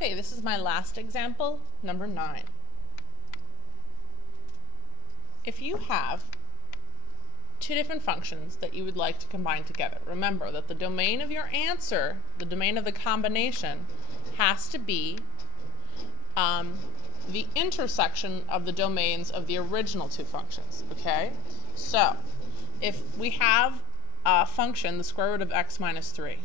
Okay, this is my last example, number 9. If you have two different functions that you would like to combine together, remember that the domain of your answer, the domain of the combination, has to be the intersection of the domains of the original two functions, okay? So, if we have a function, the square root of x minus 3,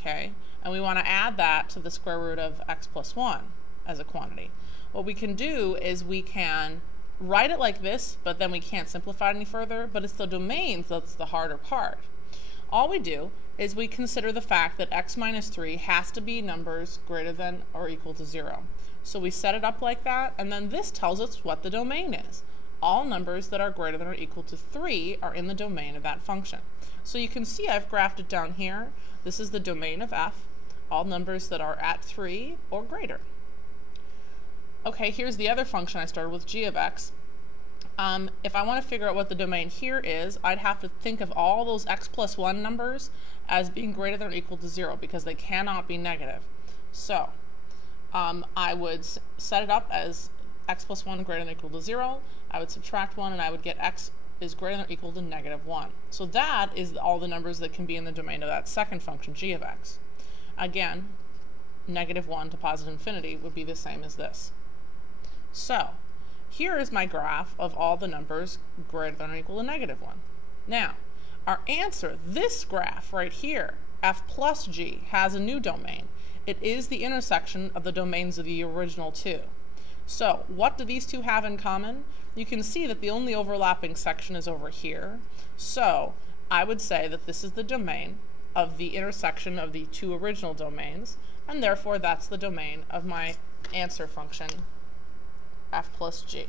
okay, and we want to add that to the square root of x plus 1 as a quantity, what we can do is we can write it like this, but then we can't simplify it any further, but it's the domains that's the harder part. All we do is we consider the fact that x minus 3 has to be numbers greater than or equal to 0. So we set it up like that, and then this tells us what the domain is. All numbers that are greater than or equal to 3 are in the domain of that function. So you can see I've graphed it down here. This is the domain of f, all numbers that are at 3 or greater. Okay, here's the other function I started with, g of x. If I want to figure out what the domain here is, I'd have to think of all those x plus 1 numbers as being greater than or equal to 0 because they cannot be negative. So I would set it up as x plus 1 greater than or equal to 0. I would subtract 1 and I would get x is greater than or equal to negative 1. So that is all the numbers that can be in the domain of that second function, g of x. Again, negative 1 to positive infinity would be the same as this. So here is my graph of all the numbers greater than or equal to negative 1. Now, our answer, this graph right here, f plus g, has a new domain. It is the intersection of the domains of the original two. So what do these two have in common? You can see that the only overlapping section is over here. So I would say that this is the domain of the intersection of the two original domains, and therefore that's the domain of my answer function, f plus g.